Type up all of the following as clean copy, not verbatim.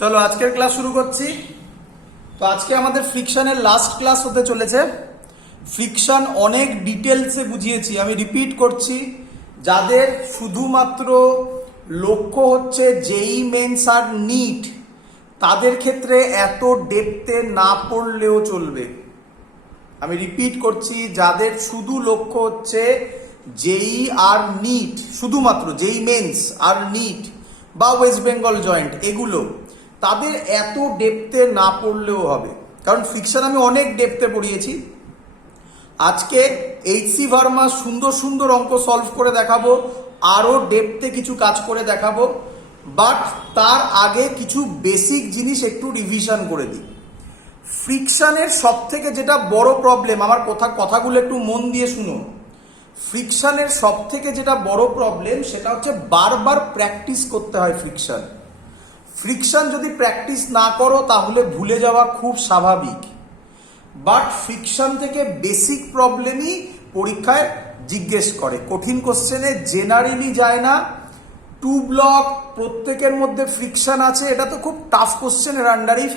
চলো আজকের ক্লাস শুরু করছি। তো আজকে আমাদের ফ্রিকশনের লাস্ট ক্লাস হতে চলেছে। ফ্রিকশন অনেক ডিটেলসে বুঝিয়েছি, আমি রিপিট করছি। যাদের শুধুমাত্র লক্ষ্য হচ্ছে জেই মেন্স আর নিট, তাদের ক্ষেত্রে এত ডেপথে না পড়লেও চলবে। আমি রিপিট করছি, যাদের শুধু লক্ষ্য হচ্ছে জেই আর নিট, শুধুমাত্র জেই মেন্স আর নিট বা ওয়েস্ট বেঙ্গল জয়েন্ট এগুলো, তাদের এত ডেপথে না পড়লেও হবে। কারণ ফ্রিকশন আমি অনেক ডেপথে পড়িয়েছি। আজকে এইচসি ভার্মা সুন্দর সুন্দর অঙ্ক সলভ করে দেখাবো, আরও ডেপথে কিছু কাজ করে দেখাবো। বাট তার আগে কিছু বেসিক জিনিস একটু রিভিশন করে দিই। ফ্রিকশনের সব থেকে যেটা বড় প্রবলেম, আমার কথাগুলো একটু মন দিয়ে শুনো। ফ্রিকশনের সব থেকে যেটা বড় প্রবলেম সেটা হচ্ছে বারবার প্র্যাকটিস করতে হয় ফ্রিকশন যদি প্র্যাকটিস না করো তাহলে ভুলে যাওয়া খুব স্বাভাবিক। বাট ফ্রিকশন থেকে বেসিক প্রবলেমই পরীক্ষায় জিজ্ঞেস করে। কঠিন কোশ্চেনে জেনারেলি যায় না। 2 ব্লক প্রত্যেকের মধ্যে ফ্রিকশন আছে, এটা তো খুব টাফ কোশ্চেনের আন্ডারেই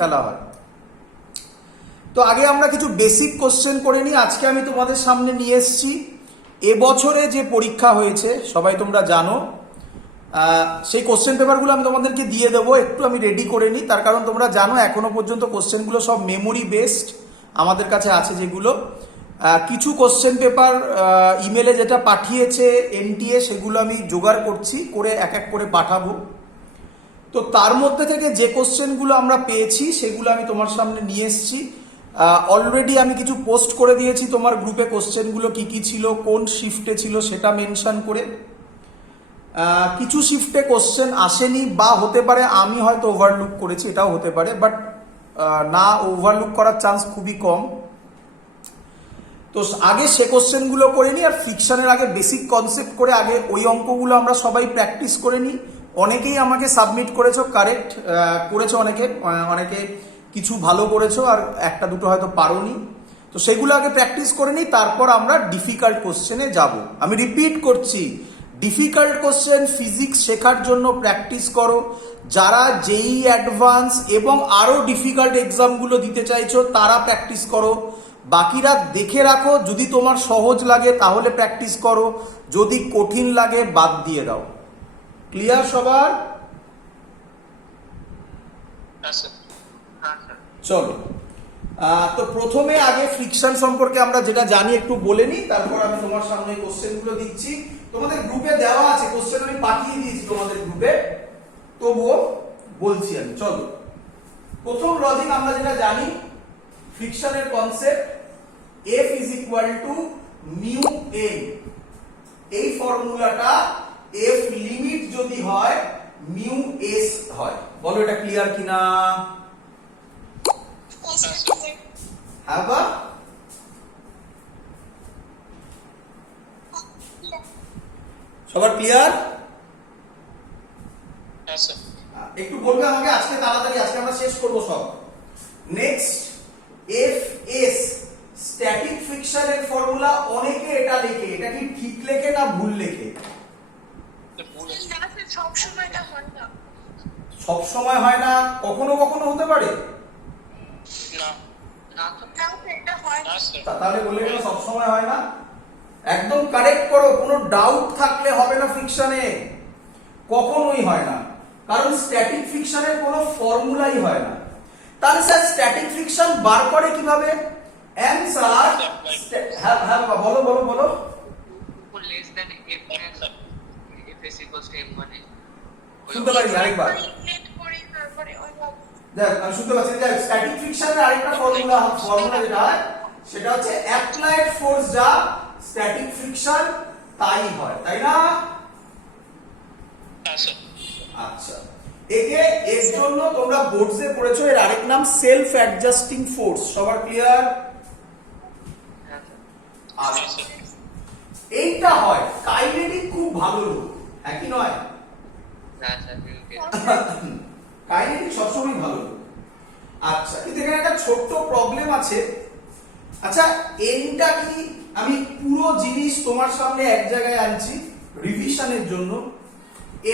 ফেলা হয়, তো আগে আমরা কিছু বেসিক কোশ্চেন করে নিই। আজকে আমি তোমাদের সামনে নিয়ে এসেছি এবছরে যে পরীক্ষা হয়েছে, সবাই তোমরা জানো। সেই কোশ্চেন পেপারগুলো আমি তোমাদেরকে দিয়ে দেবো, একটু আমি রেডি করে নিই। তার কারণ তোমরা জানো এখনো পর্যন্ত কোশ্চেনগুলো সব মেমোরি বেসড আমাদের কাছে আছে। যেগুলো কিছু কোশ্চেন পেপার ইমেলে যেটা পাঠিয়েছে এনটিএ, সেগুলো আমি জোগাড় করছি, করে এক এক করে পাঠাবো। তো তার মধ্যে থেকে যে কোশ্চেনগুলো আমরা পেয়েছি সেগুলো আমি তোমার সামনে নিয়ে এসেছি। অলরেডি আমি কিছু পোস্ট করে দিয়েছি তোমার গ্রুপে, কোশ্চেনগুলো কি কি ছিল, কোন শিফটে ছিল সেটা মেনশন করে। কিছু শিফটে কোশ্চেন আসেনি, বা হতে পারে আমি হয়তো ওভারলুক করেছি, এটাও হতে পারে। বাট না, ওভারলুক করার চান্স খুবই কম। তো আগে সে কোশ্চেনগুলো করে নিই, আর ফ্রিকশনের আগে বেসিক কনসেপ্ট করে আগে ওই অঙ্কগুলো আমরা সবাই প্র্যাকটিস করে নিই। অনেকেই আমাকে সাবমিট করেছো, কারেক্ট করেছো, অনেকে কিছু ভালো করেছো, আর একটা দুটো হয়তো পারোনি। তো সেগুলো আগে প্র্যাকটিস করে নিই, তারপর আমরা ডিফিকাল্ট কোশ্চেনে যাব। আমি রিপিট করছি, ডিফিকাল্ট কোশ্চেন ফিজিক্স শেখার জন্য প্র্যাকটিস করো। যারা জেই অ্যাডভান্স এবং আরও ডিফিকাল্ট এক্সামগুলো দিতে চাইছো তারা প্র্যাকটিস করো। বাকিরা দেখে রাখো, যদি তোমার সহজ লাগে তাহলে প্র্যাকটিস করো, যদি কঠিন লাগে বাদ দিয়ে দাও। ক্লিয়ার সবার? চলো, তো প্রথমে আগে ফ্রিকশন সম্পর্কে আমরা যেটা জানি একটু বলে নিই, তারপর আমি তোমার সামনে কোশ্চেনগুলো দিচ্ছি। তোমাদের গ্রুপে দেওয়া আছে কোশ্চেন, আমি পাঠিয়ে দিয়েছি তোমাদের গ্রুপে, তবুও বলছি আমি। চলো, প্রথম লজিক আমরা যেটা জানি ফ্রিকশনের concept, F is equal to mu n। এই ফর্মুলাটা F লিমিট যদি হয় mu s হয়। বলো এটা ক্লিয়ার কিনা? হ্যাঁ বা? সবার ক্লিয়ার? একটু বলবে আমাকে আজকে তাড়াতাড়ি, আজকে আমরা শেষ করব সব। নেক্সট, Fs স্ট্যাটিক ফ্রিকশনের ফর্মুলা। অনেকে এটা লেখে, এটা কি ঠিক লেখে না ভুল লেখে? সব সময় হয় না, কখনো কখনো হতে পারে। তাহলে বলে গেল সব সময় হয় না। একদম কারেক্ট করো, কোনো ডাউট থাকলে হবে না। ফ্রিকশনে কখনোই হয় না, কারণ স্ট্যাটিক ফ্রিকশনের কোনো ফর্মুলাই হয় না। তাহলে স্যার স্ট্যাটিক ফ্রিকশন বার করে কিভাবে? অ্যানসার, হ্যাঁ হ্যাঁ বলো বলো বলো। শুনতে পারি আরেকবার? দেখ আমি শুনতে পাচ্ছি। দেখ স্ট্যাটিক ফ্রিকশনের আরেকটা ফর্মুলা যেটা হয় সেটা হচ্ছে অ্যাপ্লাইড ফোর্স, যা স্ট্যাটিক ফ্রিকশন তাই হয়, তাই না? আচ্ছা, এর জন্য তোমরা বোর্ডসে পড়েছো, এর আরেক নাম সেলফ অ্যাডজাস্টিং ফোর্স। সবার ক্লিয়ার? আচ্ছা, এইটা হয় কাইনেটিক খুব ভালো লোক, হ্যাঁ কি নয়? কাইনেটিক সবসময় ভালো লোক। আচ্ছা, কিন্তু এখানে একটা ছোট্ট প্রবলেম আছে। আচ্ছা, এনটা কি? আমি পুরো জিনিস তোমার সামনে এক জায়গায় আনছি রিভিশনের জন্য।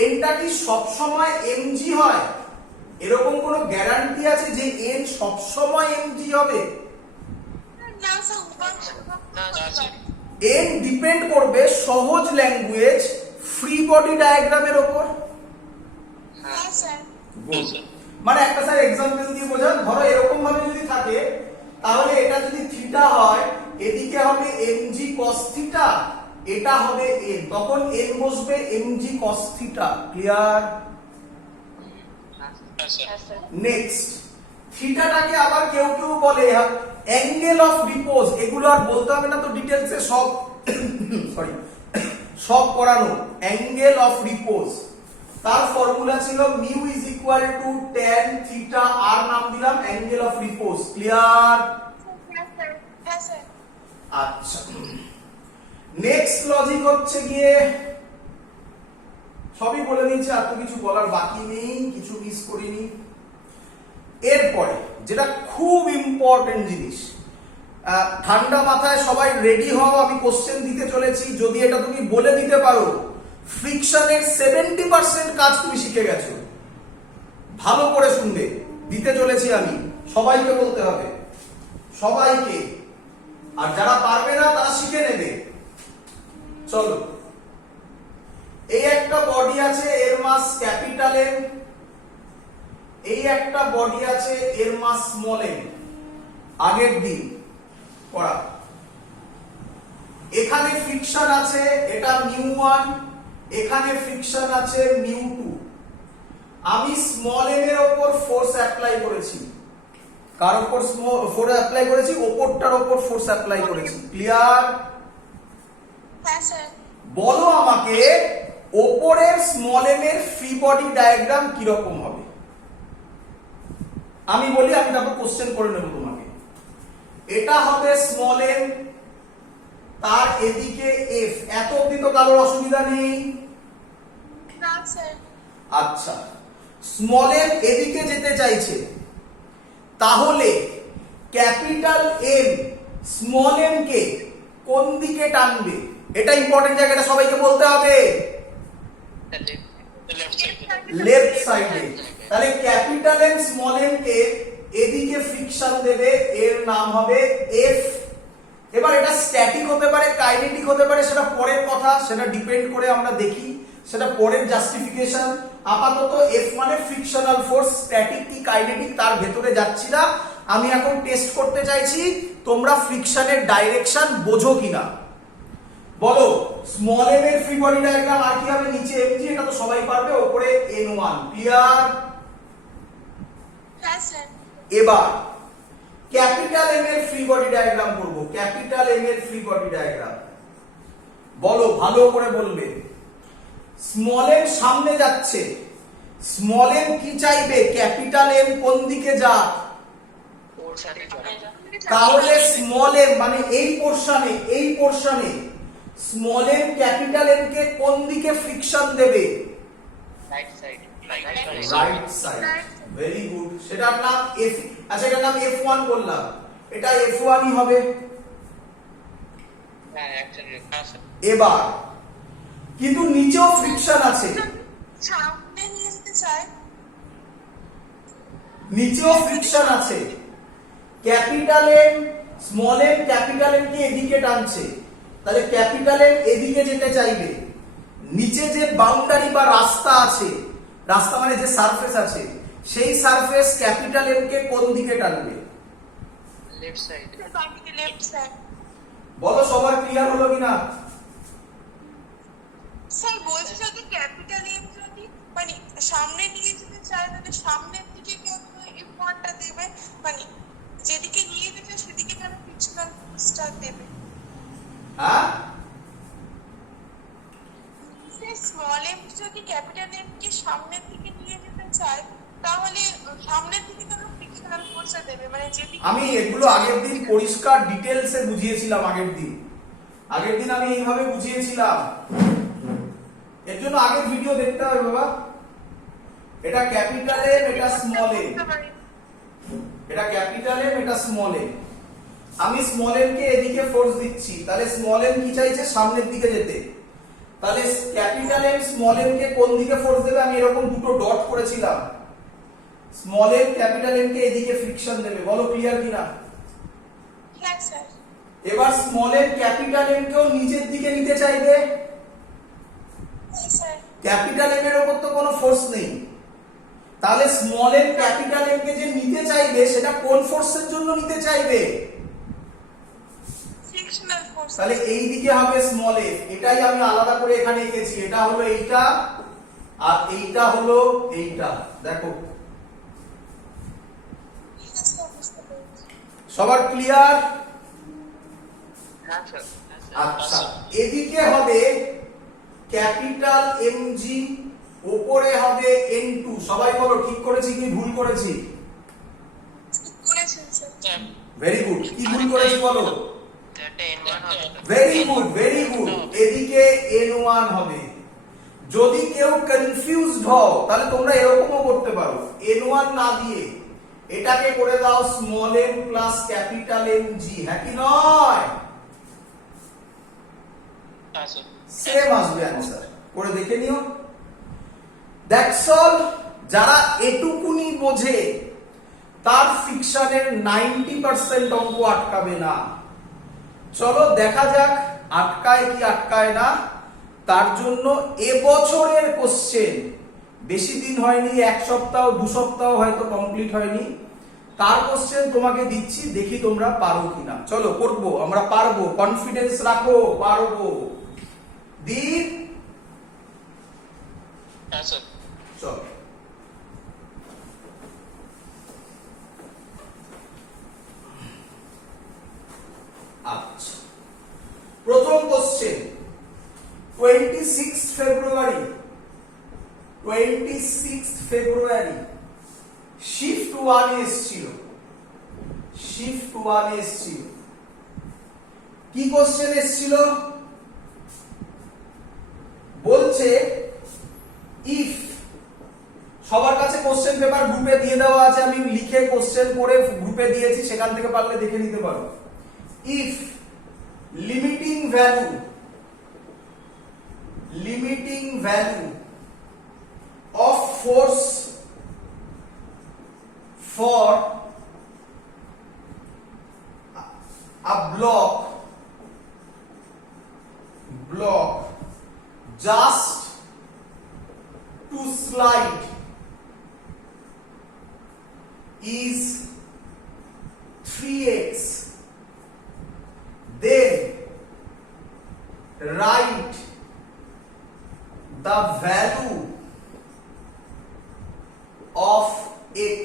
এনটা কি সব সময় এমজি হয়? এরকম কোনো গ্যারান্টি আছে যে এন সব সময় এমজি হবে? না স্যার, না স্যার। এন ডিপেন্ড করবে সহজ ল্যাঙ্গুয়েজ ফ্রি বডি ডায়াগ্রামের উপর। হ্যাঁ স্যার। মানে একটা স্যার এক্সাম্পল দিয়ে বোঝান, ধরো এরকম ভাবে যদি থাকে তাহলে এটা যদি থিটা হয় এদিকে হবে mg cos থিটা, এটা হবে n, তখন n বসবে mg cos theta. Clear? Next, থিটাটাকে আবার কেউ কেউ বলে অ্যাঙ্গেল অফ রিপোজ। এগুলো আর বলতে হবে না তো ডিটেলসে, সব সরি সব পড়ানো। অ্যাঙ্গেল অফ রিপোজ তার ফর্মুলা ছিল mu is equal to tan theta, আর নাম দিলাম অ্যাঙ্গেল অফ রিপোজ। ক্লিয়ার? হ্যাঁ স্যার। আচ্ছা, নেক্সট লজিক হচ্ছে গিয়ে সবই বলে দিয়েছি, আর তো কিছু বলার বাকি নেই, কিছু মিস করিনি। এরপরে যেটা খুব ইম্পর্টেন্ট জিনিস, ঠান্ডা মাথায় সবাই রেডি হও, আমি কোশ্চেন দিতে চলেছি। যদি এটা তুমি বলে দিতে পারো, ফ্রিকশনের 70% কাজ তুমি শিখে গেছো। ভালো করে শুনবে, দিতে চলেছি আমি, সবাইকে বলতে হবে, সবাইকে। আর যারা পারবে না তারা শিখে নেবে। চলো, এই একটা বডি আছে, এর মাস ক্যাপিটাল এম, এই একটা বডি আছে, এর মাস স্মল এম। আগের দিন পড়া, এখানে ফ্রিকশন আছে, এটা μ1, এখানে ফ্রিকশন আছে μ2। আমি স্মল এম এর উপর ফোর্স অ্যাপ্লাই করেছি। কার উপর ফোর্স অ্যাপ্লাই করেছি? ওপরটার উপর ফোর্স অ্যাপ্লাই করেছি। ক্লিয়ার? হ্যাঁ স্যার। বলো আমাকে ওপরের স্মল এম এর ফ্রি বডি ডায়াগ্রাম কি রকম হবে? আমি বলি, আমি তারপর কোশ্চেন করে নেব তোমাকে। এটা হবে স্মল এম, তার এদিকে এফ। এত অবধি তো কারোর অসুবিধা নেই? না স্যার। আচ্ছা, স্মল এম এদিকে যেতে চাইছে, তাহলে ক্যাপিটাল এম স্মল এম কে কোন দিকে টানবে? এটা ইম্পর্টেন্ট জায়গাটা সবাইকে বলতে হবে। লেফট সাইডে। তাহলে ক্যাপিটাল এম স্মল এম কে এদিকে ফ্রিকশন দেবে, এর নাম হবে এফ। এবার এটা স্ট্যাটিক হতে পারে, কাইনেটিক হতে পারে, সেটা পরের কথা, সেটা ডিপেন্ড করে আমরা দেখি, সেটা পরের জাস্টিফিকেশন। আপাতত এফ মানে ফ্রিকশনাল ফোর্স, স্ট্যাটিক কি কাইনেটিক তার ভেতরে যাচ্ছি না। আমি এখন টেস্ট করতে চাইছি তোমরা ফ্রিকশনের ডাইরেকশন বোঝো কিনা। বলো, স্মল এম এর ফ্রি বডি ডায়াগ্রাম আর কি হবে? নিচে এমজি, এটা তো সবাই পারবে, উপরে n1। ক্লিয়ার? হ্যাঁ স্যার। এবার ক্যাপিটাল এম এর ফ্রি বডি ডায়াগ্রাম করব। ক্যাপিটাল এম এর ফ্রি বডি ডায়াগ্রাম বলো, ভালো করে বলবে। স্মল এম সামনে যাচ্ছে, স্মল এম কি চাইবে? ক্যাপিটাল এম কোন দিকে যাক? তাহলে স্মল এম মানে এই পোরশনে স্মল এম ক্যাপিটাল এম কে কোন দিকে ফ্রিকশন দেবে? Right side. Right side. Very good. সেটার নাম এফ। আচ্ছা, এটার নাম F1 বললাম, এটা F1 ই হবে। হ্যাঁ অ্যাকচুয়ালি এবার কিন্তু নিচেও ফ্রিকশন আছে, সামনে নিয়ে যেতে চাই। নিচেও ফ্রিকশন আছে। Capital M small M capital M কে এদিকে টানছে, তাহলে ক্যাপিটাল এম এদিকে যেতে চাইবে। নিচে যে বাউন্ডারি বা রাস্তা আছে, রাস্তা মানে যে সারফেস আছে, সেই সারফেস ক্যাপিটাল এম কে কোন দিকে টানবে? Left side. বাকিকে লেফট সাইড। বলো, সবার ক্লিয়ার হলো কিনা? স্যার বলছি, যদি ক্যাপিটাল এম যদি মানে সামনে নিয়ে যেতে চায়, তাহলে সামনের দিকে কেন F1টা দেবে? মানে যেদিকে নিয়ে যেতে সেদিকে কেন ফ্রিকশনাল ফোর্সটা দেবে? হ্যাঁ, স্মল এম যদি ক্যাপিটাল এম কে সামনের দিকে নিয়ে যেতে চায়, তাহলে সামনের দিকে কেন ফ্রিকশনাল ফোর্সটা দেবে? মানে যেদিকে আমি এগুলো আগের দিন পরিষ্কার ডিটেলসে বুঝিয়েছিলাম। আগের দিন আমি এইভাবে বুঝিয়েছিলাম। এর জন্য আগের ভিডিও দেখতে হবে বাবা। এটা ক্যাপিটাল এম, এটা স্মল এম, এটা ক্যাপিটাল এম, এটা স্মল এম। আমি স্মল এম কে এদিকে ফোর্স দিচ্ছি, তাহলে স্মল এম কি চাইছে? সামনের দিকে যেতে। তাহলে ক্যাপিটাল এম স্মল এম কে কোন দিকে ফোর্স দেবে? আমি এরকম দুটো ডট করেছিলাম। স্মল এম ক্যাপিটাল এম কে এদিকে ফ্রিকশন দেবে। বলো ক্লিয়ার কিনা? হ্যাঁ স্যার। এবার স্মল এম ক্যাপিটাল এম কেও নিচের দিকে নিতে চাইবে। হ্যাঁ স্যার। ক্যাপিটাল এম এর উপর তো কোনো ফোর্স নেই, তাহলে স্মল এম ক্যাপিটাল এম কে যে নিতে চাইবে সেটা কোন ফোর্সের জন্য নিতে চাইবে? Frictional force. তাহলে এই দিকে হবে স্মল এফ। এটাই আমি আলাদা করে এখানে এঁকেছি। এটা হলো এইটা আর এইটা হলো এইটা। দেখো বুঝতে পেরেছি। সবার ক্লিয়ার? হ্যাঁ স্যার। আচ্ছা, এদিকে হবে ক্যাপিটাল এমজি, উপরে হবে N2। সবাই বলো ঠিক করেছি কি ভুল করেছি? করেছেন স্যার। Very good. কি ভুল করেছি বলো? এটা N1 হবে। Very good, very good. এদিকে N1 হবে। যদি কেউ কনফিউজড হও তাহলে তোমরা এরকমও করতে পারো, N1 না দিয়ে এটাকে করে দাও small m plus capital MG। হ্যাঁ কি নয়? হ্যাঁ স্যার। সেম আসবে অ্যান্সার। করে দেখে নিও। That's all. যারা এটুকুনি বোঝে তার ফ্রিকশনের 90% অঙ্ক আটকাবে না। চলো দেখা যাক আটকায় কি আটকায় না। তার জন্য এবছরের কোশ্চেন, বেশি দিন হয়নি, এক সপ্তাহ 2 সপ্তাহ হয়তো কমপ্লিট হয়নি, তার কোশ্চেন তোমাকে দিচ্ছি, দেখি তোমরা পারো কিনা। চলো করবো, আমরা পারবো, কনফিডেন্স রাখো, পারবো। দিন হ্যাঁ স্যার। চলো। আচ্ছা, প্রথম কোশ্চেন 26 ফেব্রুয়ারি, 26 ফেব্রুয়ারি শিফট 1 এসেছিল। শিফট 1 এসেছিল। কি কোশ্চেন এসেছিল? বলছে ইফ, সবার কাছে কোশ্চেন পেপার গ্রুপে দিয়ে দেওয়া আছে, আমি লিখে কোশ্চেন করে গ্রুপে দিয়েছি, সেখান থেকে পারলে দেখে নিতে পারো। If limiting value of force for a block just to slide is 3x, then write the value of x।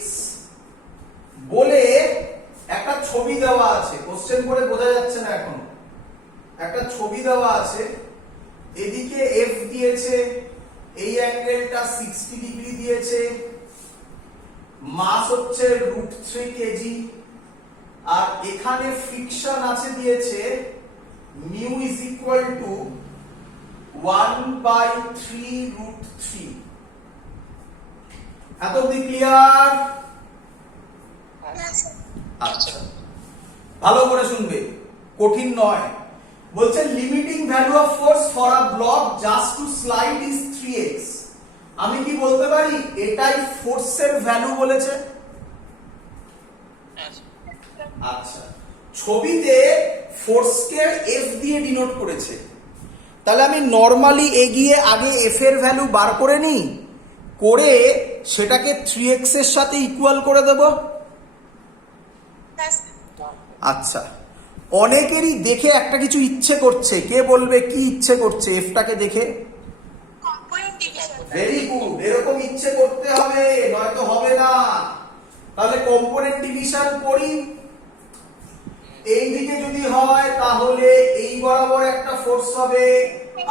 বলে একটা ছবি দেওয়া আছে, কোশ্চেন করে বোঝা যাচ্ছে না এখন। একটা ছবি দেওয়া আছে, এদিকে f দিয়েছে, এই অ্যাঙ্গেলটা 60 ডিগ্রি দিয়েছে, মাস হচ্ছে √3 কেজি, আর এখানে ফ্রিকশন আছে দিয়েছে মিউ ইজ ইকুয়াল টু 1/3√3। এত অবধি ক্লিয়ার? হ্যাঁ স্যার। আচ্ছা, ভালো করে শুনবে, কঠিন নয়। বলছে limiting value of force for a block just to slide is 3x। আমি কি বলতে পারি এটাই ফোর্সের ভ্যালু বলেছে? আচ্ছা, ছবিতে ফোর্সকে f দিয়ে ডিনোট করেছে, তাহলে আমি নরমালি এগিয়ে আগে f এর ভ্যালু বার করে নিই, করে সেটাকে 3x এর সাথে ইকুয়াল করে দেব। হ্যাঁ স্যার। আচ্ছা, অনেকেরই দেখে একটা কিছু ইচ্ছে করছে, কে বলবে কি ইচ্ছে করছে এফটাকে দেখে? Component division. ভেরি গুড, এরকম ইচ্ছে করতে হবে, নয়তো হবে না। তাহলে কম্পোনেন্ট ডিভিশন করি। এই দিকে যদি হয় তাহলে এই বরাবর একটা ফোর্স হবে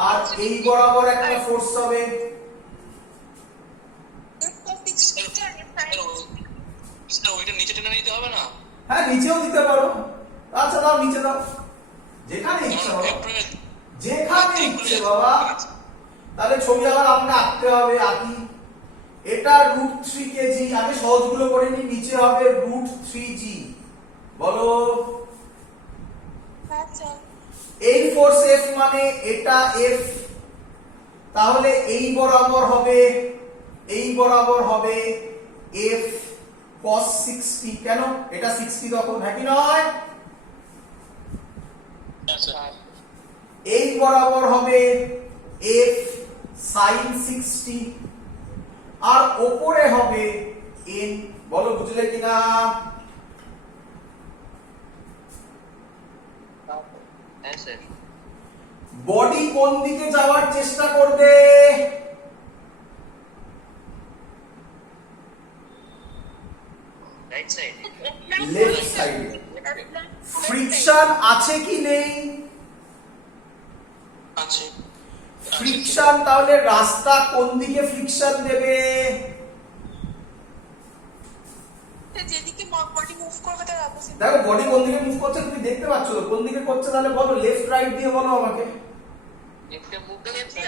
আর এই বরাবর একটা ফোর্স হবে। ওইটা নিচে টেনে নিতে হবে না? হ্যাঁ, নিচেও দিতে পারো। আচ্ছা দাও, নিচে দাও, যেখানে ইচ্ছা হবে, যেখানে ইচ্ছে বাবা। তাহলে ছবি আবার আমাকে আঁকতে হবে, আঁকি। এটা √3 কেজি, আগে সহজগুলো করে নি। নিচে হবে √3g। বলো। হ্যাঁ স্যার। এই ফোর্স F মানে এটা F, তাহলে এই বরাবর হবে f cos 60, কেন এটা 60 তখন, হ্যাঁ কি নয়? হ্যাঁ স্যার এই বরাবর হবে f sin 60, আর ওপরে হবে n। বলো বুঝলে কিনা? হ্যাঁ স্যার বডি কোন দিকে যাওয়ার চেষ্টা করবে? রাইট সাইড লেফট সাইডে। ফ্রিকশন আছে কি নেই? আছে ফ্রিকশন, তাহলে রাস্তা কোন দিকে ফ্রিকশন দেবে? যেদিকে বডি মুভ করবে তার অপোজিট। দেখো বডি কোন দিকে মুভ করছে তুমি দেখতে পাচ্ছ তো, কোন দিকে করছে তাহলে বলো, লেফট রাইট দিয়ে বলো আমাকে। লেফটে মুভ লেফটে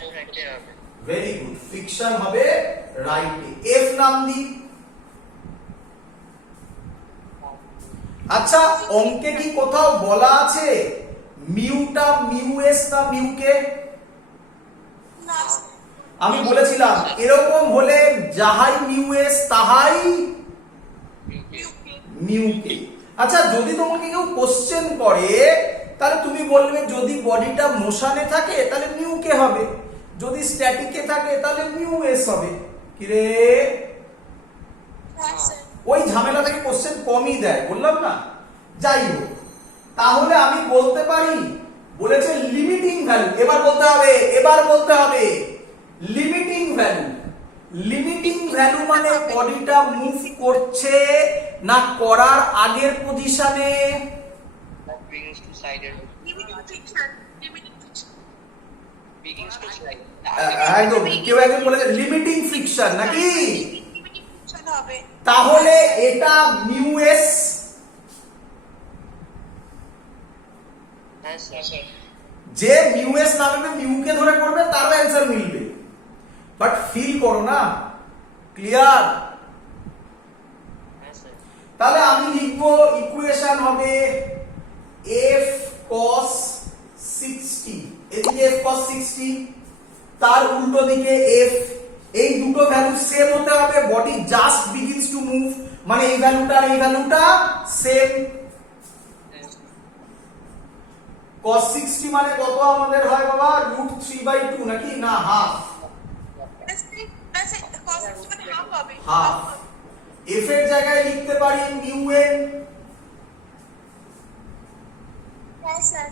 মুভ রাইটে হবে ভেরি গুড, ফ্রিকশন হবে রাইটে। এফ নাম দি। আচ্ছা অঙ্কে কি কোথাও বলা আছে মিউটা মিউ এস না মিউ কে? না আমি বলেছিলাম এরকম হলে যাহাই মিউ এস তাহাই মিউ কে। আচ্ছা যদি তোমাকে কেউ কোশ্চেন করে তাহলে তুমি বলবে যদি বডিটা মোশনে থাকে তাহলে মিউ কে হবে, যদি স্ট্যাটিকে থাকে তাহলে মিউ এস হবে। কি রে, হ্যাঁ স্যার ওই ঝামেলা থেকে কোশ্চেন কমই দেয়, বললাম না? যাই হোক, তাহলে আমি বলতে পারি, বলেছে লিমিটিং ভ্যালু। এবার বলতে হবে লিমিটিং ভ্যালু। লিমিটিং ভ্যালু মানে বডিটা মুভ করছে না করার আগের পজিশনে? বিগিংস টু সাইডের limiting friction begins two side একদম, কেউ একজন বলেছে লিমিটিং ফ্রিকশন নাকি? লিমিটিং ফ্রিকশন হবে। তাহলে এটা মিউ এস। হ্যাঁ স্যার যে মিউ এস নামবে মিউ কে ধরে করবে তার অ্যান্সার মিলবে। বাট ফিল করো না, ক্লিয়ার? হ্যাঁ স্যার তাহলে আমি লিখবো ইকুয়েশন হবে f cos 60, এদিকে f cos 60, তার উল্টো দিকে f। এই দুটো ভ্যালু সেম হতে হবে, body just begins to move, মানে এই ভ্যালুটা আর এই ভ্যালুটা সেম। cos 60 মানে কত আমাদের হয় বাবা? √3/2 নাকি? না, হাফ। হাফ। f এর জায়গায় লিখতে পারি মিউ n। হ্যাঁ স্যার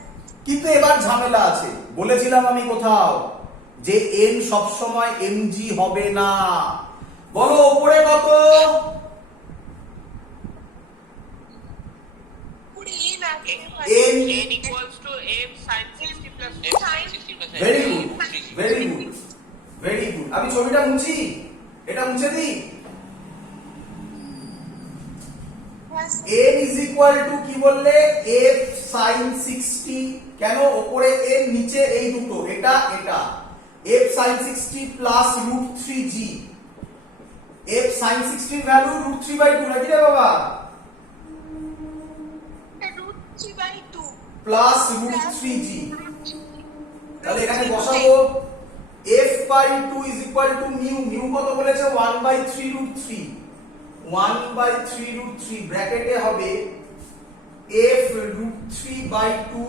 কিন্তু এবার ঝামেলা আছে, বলেছিলাম আমি কোথাও যে n সব সময় mg হবে না। বলো উপরে কত? পুরো এ না n। n equals to f sin 60 plus f sin 60 plus very good, very good, very good. আমি ছবিটা মুছি, এটা মুছে দিই। n is equal to কি বললে? f sin 60। কেন উপরে n নিচে এই দুটো, এটা এটা f sin 60 plus √3g। f sin 60 এর ভ্যালু √3/2 নাকি রে বাবা? √3/2 প্লাস √3g। তাহলে এখানে বসাবো f/2 is equal to mu. Mu কত বলেছে? 1/3√3। 1/3√3 ব্র্যাকেটে হবে f √3/2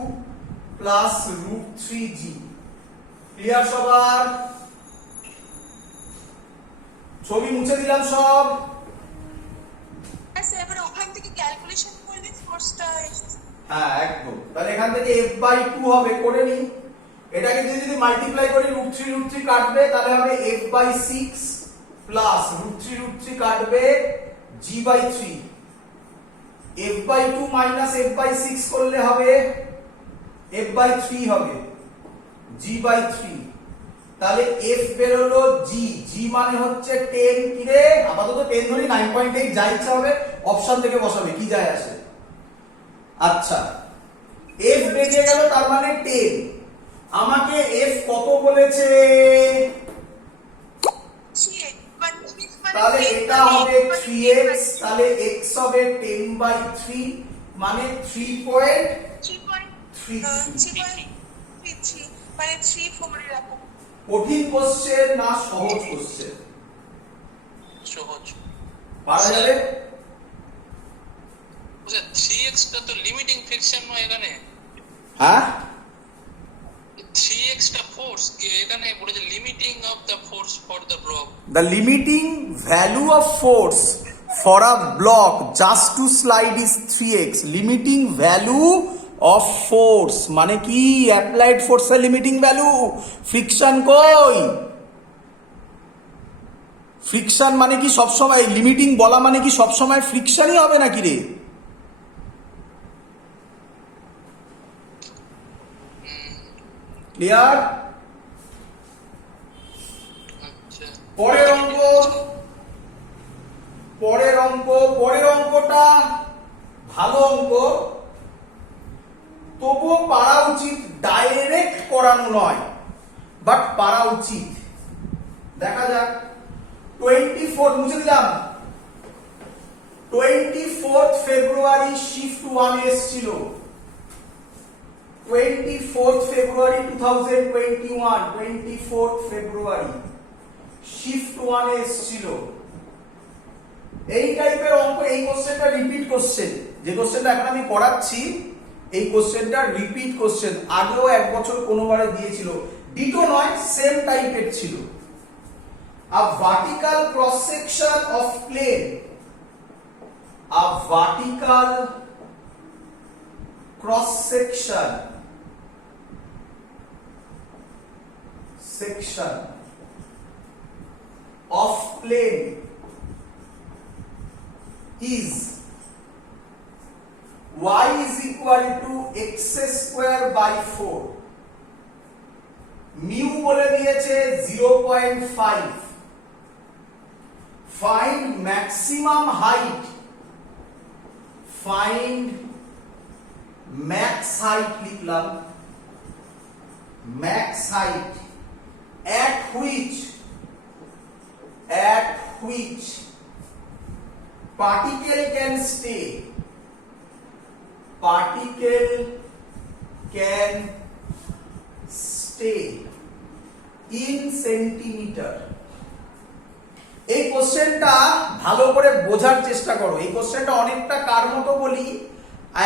প্লাস √3g। ক্লিয়ার সবার? ছবি মুছে দিলাম সব। স্যার এবার ওখান থেকে ক্যালকুলেশন করলে ফোর্সটা হ্যাঁ একদম। তাহলে এখান থেকে f/2 হবে, করে নি। এটাকে যদি মাল্টিপ্লাই করি √3 কাটবে, তাহলে হবে f/6 প্লাস √3 কাটবে g/3। f/2 মাইনাস f/6 করলে হবে f/3 হবে g/3। তাহলে f বেরোলো g, g মানে হচ্ছে 10। কি রে, আপাতত 10 ধরি, 9.8 যা ইচ্ছা হবে অপশন থেকে বসাবে, কি যায় আসে। আচ্ছা f বেরিয়ে গেল, তার মানে 10। আমাকে f কত বলেছে? তাহলে এটা হবে 3x, তাহলে x হবে 10/3 মানে 3.33। মানে 3-4 এরকম। কঠিন কোশ্চেন না সহজ কোশ্চেন? সহজ। পারা যাবে? স্যার 3x টা তো লিমিটিং ফ্রিকশন নয় এখানে। হ্যাঁ, 3x টা ফোর্স এখানে বলেছে limiting of the force for the block. the limiting value of force for a block just to slide is 3x. Limiting value of force মানে কি? applied force এর limiting value, friction কই? Friction মানে কি সবসময় limiting বলা মানে কি সবসময় ফ্রিকশনই হবে নাকি রে? ক্লিয়ার? আচ্ছা পরের অঙ্কটা ভালো অঙ্ক, তবুও পারা উচিত, ডাইরেক্ট করানো নয়, বাট পারা উচিত। দেখা যাক। 24 মুছে দিলাম। 24 ফেব্রুয়ারি শিফট 1 এসেছিল। 24 ফেব্রুয়ারি 2021, 24 ফেব্রুয়ারি শিফট 1 এসেছিল। এই টাইপের অঙ্ক, এই কোশ্চেনটা রিপিট কোশ্চেন, যে কোশ্চেনটা এখন আমি করাচ্ছি এই কোশ্চেনটা রিপিট কোশ্চেন, আগেও এক বছর কোনোবারে দিয়েছিল, ডিটো নয় সেম টাইপের ছিল। A vertical cross section of plane, a vertical cross section of plane is y is equal to x square by 4, mu বলে দিয়েছে 0.5, find maximum height, find max height লিখলাম, max height at which particle can stay, in centimeter। এই কোশ্চেনটা ভালো করে বোঝার চেষ্টা করো। এই কোশ্চেনটা অনেকটা কার মতো বলি,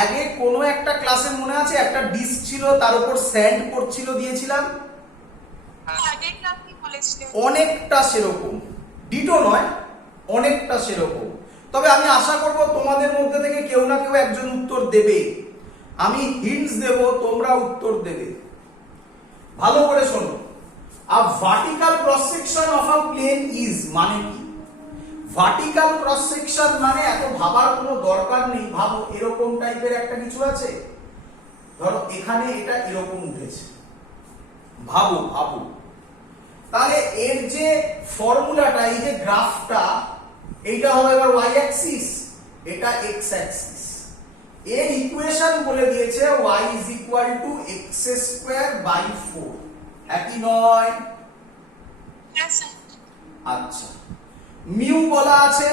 আগে কোনো একটা ক্লাসে মনে আছে একটা ডিস্ক ছিল, তার উপর স্যান্ড পড়ছিল, দিয়েছিলাম, আগের ক্লাসে বলেছিলেন। অনেকটা সেরকম, ডিটো নয়, অনেকটা সেরকম। তবে আমি আশা করব তোমাদের মধ্যে থেকে কেউ না কেউ একজন উত্তর দেবে, আমি হিন্টস দেব, তোমরা উত্তর দেবে। ভালো করে শোনো। A vertical cross section of a plane is মানে কি? ভার্টিক্যাল ক্রস সেকশন মানে এত ভাবার কোনো দরকার নেই, ভাবো এরকম টাইপের একটা কিছু আছে, ধরো এখানে এটা এরকম উঠেছে, ভাবো তাহলে এর যে ফর্মুলাটা, এই যে গ্রাফটা, এইটা হবে এবার y অ্যাক্সিস, এটা x অ্যাক্সিস। এর ইকুয়েশন বলে দিয়েছে y is equal to x square by 4, একই নয়? আচ্ছা, মিউ বলা আছে,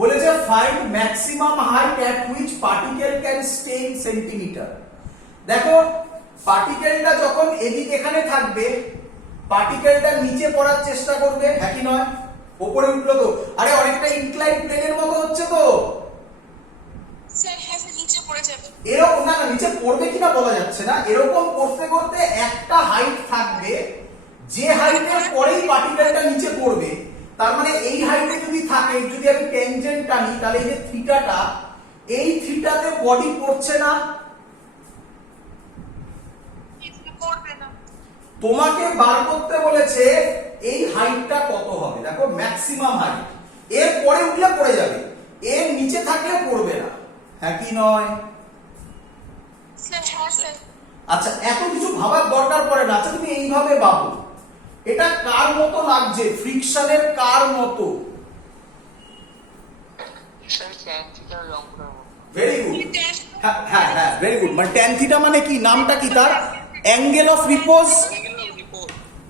বলেছে find maximum height at which particle can stay in centimetre. দেখো পার্টিকেলটা যখন এদিকে এখানে থাকবে, পার্টিকেলটা নিচে পড়ার চেষ্টা করবে, একই নয়? উপরে উঠলো তো, আরে অনেকটা ইনক্লাইন প্লেনের মতো হচ্ছে তো, স্যার হ্যাঁ স্যার নিচে পড়ে যাবে। এরকম না, নিচে পড়বে কিনা বলা যাচ্ছে না, এরকম করতে করতে একটা হাইট থাকবে, যে হাইটের পরেই পার্টিকেলটা নিচে পড়বে। তার মানে এই হাইটে যদি থাকে, যদি আমি ট্যানজেন্ট টানি, তাহলে এই যে থিটাটা, এই থিটাতে বডি পড়ছে না, পড়বে না। তোমাকে বার করতে বলেছে এই হাইটটা কত হবে। দেখো ম্যাক্সিমাম হাইট, এর পরে উঠলে পড়ে যাবে, এর নিচে থাকলে পড়বে না, হ্যাঁ কি নয়? স্যার হ্যাঁ স্যার। আচ্ছা, এত কিছু ভাবার দরকার পড়ে না। আচ্ছা, তুমি এইভাবে ভাবো, এটা কার মতো লাগছে, ফ্রিকশনের কার মতো? ভেরি গুড, হ্যাঁ ভেরি গুড। মানে ট্যান থিটা মানে কি, নামটা কি তার? Angle of repose.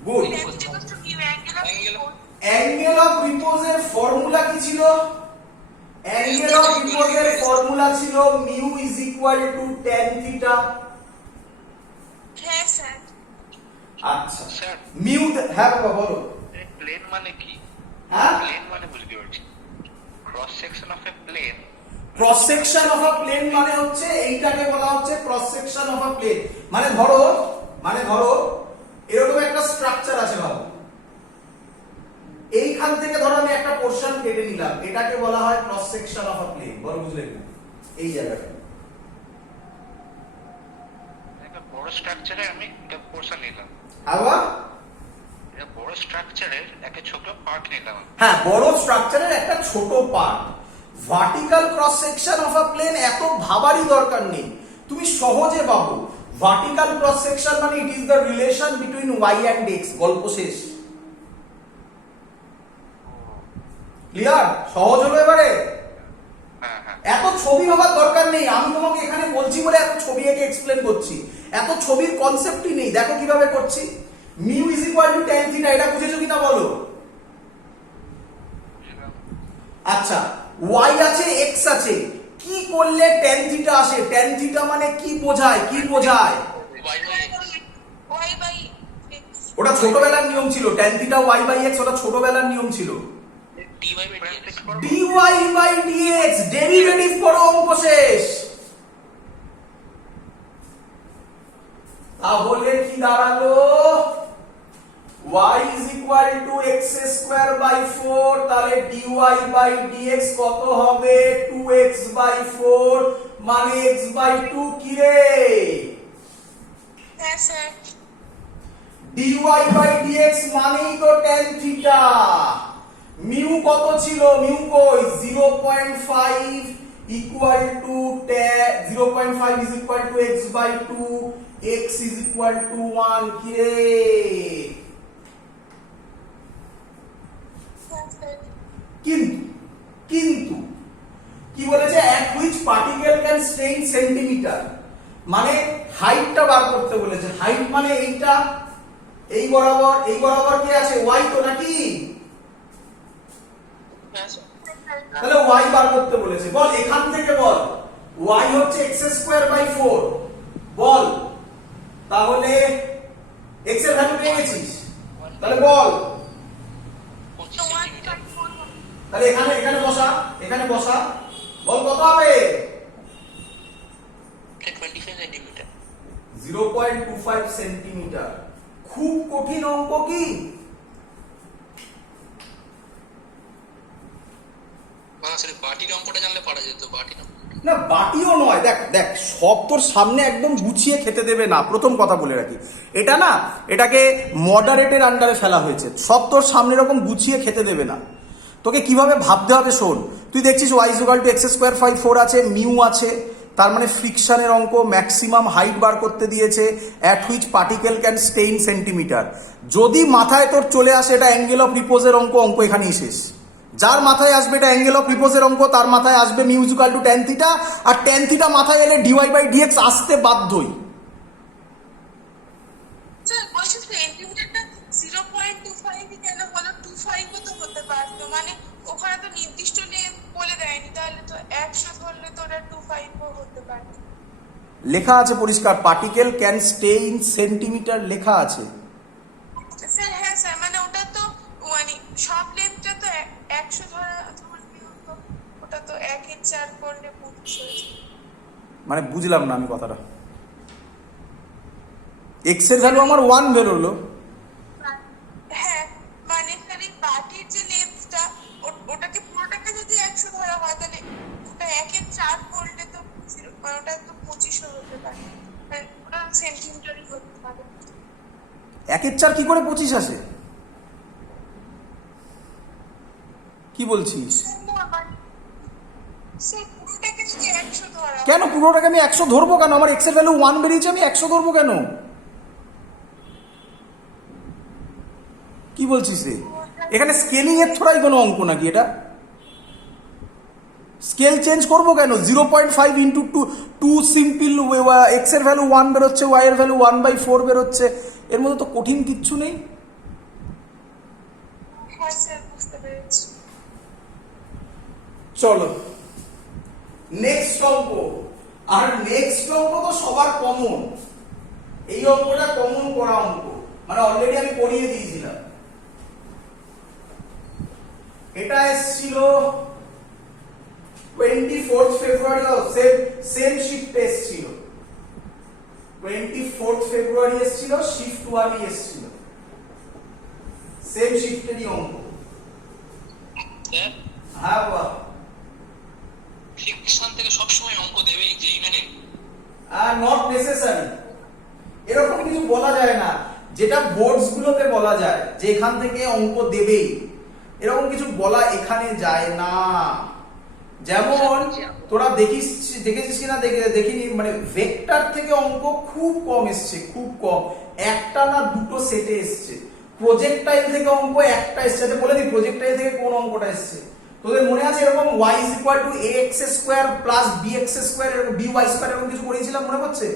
Good. Angle of রিপোজের ফর্মুলা কি ছিল? অ্যাঙ্গেল অফ রিপোজের ফর্মুলা ছিল mu is equal to tan theta. হ্যাঁ স্যার। আচ্ছা স্যার মিউ, হ্যাঁ বাবা বলো। প্লেন মানে কি? হ্যাঁ, প্লেন মানে বুঝতে পারছি, cross section of a plane. Cross section of a plane মানে হচ্ছে এইটাকে বলা হচ্ছে cross section of a plane. মানে ধরো এরকম একটা স্ট্রাকচার আছে ভাবো, এইখান থেকে ধরো আমি একটা পোরশন কেটে নিলাম, এটাকে বলা হয় cross section of a plane. বলো বুঝলে কি? এই জায়গাটা একটা বড় স্ট্রাকচারে আমি একটা পোর্শন নিলাম, আবার এটা বড় স্ট্রাকচারের একটা ছোট পার্ট নিলাম। হ্যাঁ, বড় স্ট্রাকচারের একটা ছোট part. Vertical cross section of a plane এত ভাবারই দরকার নেই, তুমি সহজে পাবো। ভার্টিক্যাল ক্রস সেকশন মানে it is the relation between Y and X. গল্প শেষ। ক্লিয়ার? সহজ হলো এবারে? হ্যাঁ হ্যাঁ এত ছবি ভাবার দরকার নেই, আমি তোমাকে এখানে বলছি বলে এত ছবি এঁকে এক্সপ্লেন করছি। এত ছবির কনসেপ্টই নেই। দেখো কিভাবে করছি। Mu is equal to tan theta, এটা বুঝেছো কিনা বলো? বুঝলাম। আচ্ছা, y আছে x আছে, কি করলে tan থিটা আসে? tan থিটা মানে কি বোঝায়? কি বোঝায়? ওয়াই বাই ওটা ছোটবেলার নিয়ম ছিল। tan theta y by x ওটা ছোটবেলার নিয়ম ছিল। dy বাই dx করব। dy বাই dx ডেরিভেটিভ করো, অঙ্ক শেষ। তাহলে কি দাঁড়ালো? y is equal to x square by 4, তাহলে dy by dx কত হবে? 2x by 4 মানে x by 2 কি রে? হ্যাঁ স্যার dy by dx মানেই তো tan থিটা। মিউ কত ছিল? মিউ কই? 0.5 equal to tan 0.5 is equal to x by 2, x is equal to 1 কি রে? কিন্তু কি বলেছে? at which particle can stay in centimeter, মানে হাইটটা বার করতে বলেছে। হাইট মানে এইটা, এই বরাবর কি আছে? y তো নাকি? হ্যাঁ স্যার। তাহলে y বার করতে বলেছে। বল এখান থেকে বল, y হচ্ছে x স্কয়ার বাই 4। বল তাহলে x এর ভ্যালু পেয়ে গেছিস, তাহলে বল। 25 সেন্টিমিটার। তাহলে এখানে বসা। বল কত হবে? 25 সেন্টিমিটার। 0.25 সেন্টিমিটার। খুব কঠিন অঙ্ক কি? না স্যার, বাটির অঙ্কটা জানলে পারা যেত। বাটির অঙ্ক না বাটিও নয়। দেখ সব তোর সামনে একদম গুছিয়ে খেতে দেবে না, প্রথম কথা বলে রাখি। এটা না, এটাকে মডারেটের আন্ডারে ফেলা হয়েছে। সব তোর সামনে এরকম গুছিয়ে খেতে দেবে না। তোকে কিভাবে ভাবতে হবে শোন। তুই দেখছিস y equal to x square by 4 আছে, মিউ আছে, তার মানে ফ্রিকশনের অঙ্ক, ম্যাক্সিমাম হাইট বার করতে দিয়েছে, at which particle can stay in centimetre. যদি মাথায় তোর চলে আসে এটা অ্যাঙ্গেল অফ রিপোজের অঙ্ক এখানেই শেষ। যার মাথায় আসবে এটা অ্যাঙ্গেল অফ রিপোজের অঙ্ক, তার মাথায় আসবে mu equal to tan theta, আর tan থিটা মাথায় এলে dy বাই dx আসতে বাধ্যই। স্যার বলছি সেন্টিমিটারটা 0.25 কেন হলো? 25 ও তো হতে পারতো, মানে ওখানে তো নির্দিষ্ট লেন্থ বলে দেয়নি, তাহলে তো 100 ধরলে তো ওটা 25 ও হতে পারতো। লেখা আছে পরিষ্কার, particle can stay in centimetre লেখা আছে। স্যার হ্যাঁ স্যার, মানে ওটা তো মানে সব লেন্থটা তো 100 ধরলে হতো, ওটা তো 1/4 করলে 25 হয়ে যায়। মানে বুঝলাম না আমি কথাটা। x এর ভ্যালু আমার 1 বেরোলো। হ্যাঁ মানে স্যার এই বাটির যে লেন্থটা, ওটাকে পুরোটাকে যদি 100 ধরা হয়, তাহলে ওটা 1/4 করলে তো ওটা তো 25 হতে পারে, মানে ওটা সেন্টিমিটারই হতে পারে। 1/4 কি করে 25 আসে? কি বলছিস? স্যার পুরোটাকে যদি 100 ধরা হয়, কেন পুরোটাকে আমি 100 ধরবো কেন? আমার x এর ভ্যালু 1 বেরিয়েছে, আমি 100 ধরবো কেন? কি বলছিস রে? এখানে স্কেলিং এর থোড়াই কোনো অঙ্ক নাকি এটা? স্কেল চেঞ্জ করবো কেন? 0.5 ইন্টু 2 সিম্পল। x এর ভ্যালু 1 বেরোচ্ছে, y এর ভ্যালু 1/4 বেরোচ্ছে, এর মধ্যে তো কঠিন কিচ্ছু নেই। হ্যাঁ স্যার বুঝতে পেরেছি। চলো নেক্সট অঙ্ক। আর নেক্সট অঙ্ক তো সবার কমন, এই অঙ্কটা কমন করা অঙ্ক। মানে অলরেডি আমি পড়িয়ে দিয়েছিলাম। এটা এসেছিল 24th ফেব্রুয়ারি, সেম শিফট এসেছিল 24th ফেব্রুয়ারি এসেছিল, শিফট 1 এসেছিল, সেম শিফটেরই অঙ্ক। স্যার হ্যাঁ বাবা, ফ্রিকশন থেকে সবসময় অঙ্ক দেবেই যেই মানে আর নট নেসেসারি, এরকম কিছু বলা যায় না। যেটা বোর্ডস গুলোতে বলা যায় যে এখান থেকে অঙ্ক দেবেই, এরকম কিছু বলা এখানে যায় না। যেমন তোরা দেখেছিস কিনা দেখিনি, মানে ভেক্টর থেকে অঙ্ক খুব কম এসছে, খুব কম, একটা না দুটো সেটে এসছে। প্রজেক্টাইল থেকে অঙ্ক একটা এসছে। আচ্ছা বলে দিই প্রজেক্টাইল থেকে কোন অঙ্কটা এসছে তোদের মনে আছে? এরকম y ax² প্লাস bx² এরকম by² এরকম কিছু করেছিলাম, মনে পড়ছে?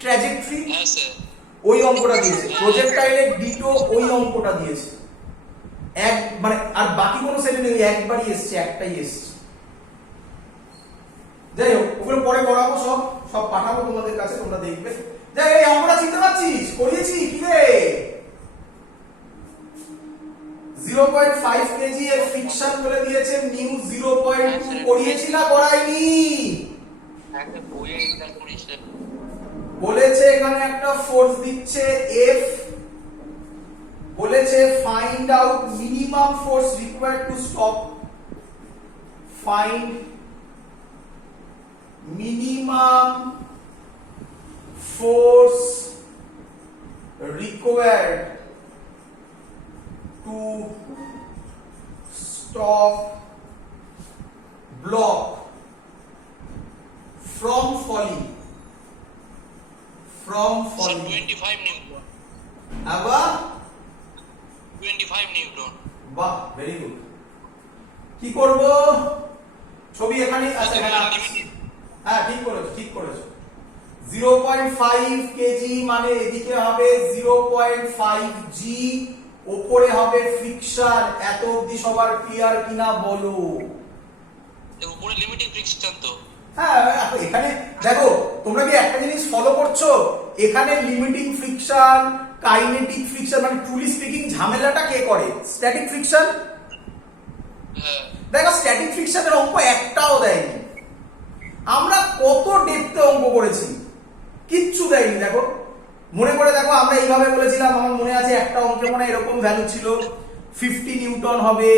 ট্র্যাজেক্টরি, হ্যাঁ স্যার ওই অঙ্কটা দিয়েছে। প্রজেক্টাইলের ডিটো ওই অঙ্কটা দিয়েছে এক, মানে আর বাকি কোনো সেটে নেই, একবারই এসছে, একটাই এসছে। যাই হোক, ওগুলো পরে করাবো, সব সব পাঠাবো তোমাদের কাছে, তোমরা দেখবে। যাই, এই অঙ্কটা চিনতে পারছিস? করিয়েছি কি রে? 0.5 কেজি এর ফ্রিকশন বলে দিয়েছে, নিউ 0.2 করিয়েছি না করাইনি? একটা বইয়ে এটা করেছে বলেছে এখানে একটা ফোর্স দিচ্ছে F, বলেছে find out minimum force required to stop, find minimum force required to stop block from falling, from sir falling. 25 Newton, আবার 25 নিউটন। বাহ, ভেরি গুড। কি করব? ছবি এখানে আছে, হ্যাঁ ঠিক করেছো, ঠিক করেছো। 0.5 কেজি মানে এদিকে হবে 0.5 জি, উপরে হবে ফ্রিকশন। এত অবধি সবার ক্লিয়ার কিনা বলো? এর উপরে লিমিটিং ফ্রিকশন তো। হ্যাঁ, এখানে দেখো তোমরা কি একটা জিনিস ফলো করছো? এখানে লিমিটিং ফ্রিকশন, কাইনেটিক ফ্রিকশন, মানে ট্রুলি স্পিকিং ঝামেলাটা কে করে? Static friction. হ্যাঁ দেখো স্ট্যাটিক ফ্রিকশনের অঙ্ক একটাও দেয়নি। আমরা কত ডেপথে অঙ্ক করেছি, কিচ্ছু দেয়নি। দেখো মনে করে দেখো, আমরা এইভাবে বলেছিলাম, আমার মনে আছে একটা অঙ্কে মনে হয় এরকম ভ্যালু ছিল 50 নিউটন হবে,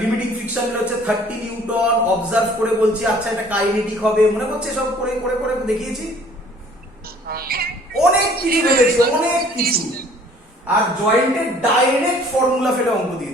লিমিটিং ফ্রিকশন হচ্ছে 30 নিউটন, অবজার্ভ করে বলছি আচ্ছা এটা কাইনেটিক হবে, মনে পড়ছে? সব করে করে করে দেখিয়েছি, অনেক কিছু ভেবেছি, অনেক কিছু। আর জয়েন্টের ডাইরেক্ট ফর্মুলা ফেলে অঙ্ক দিয়ে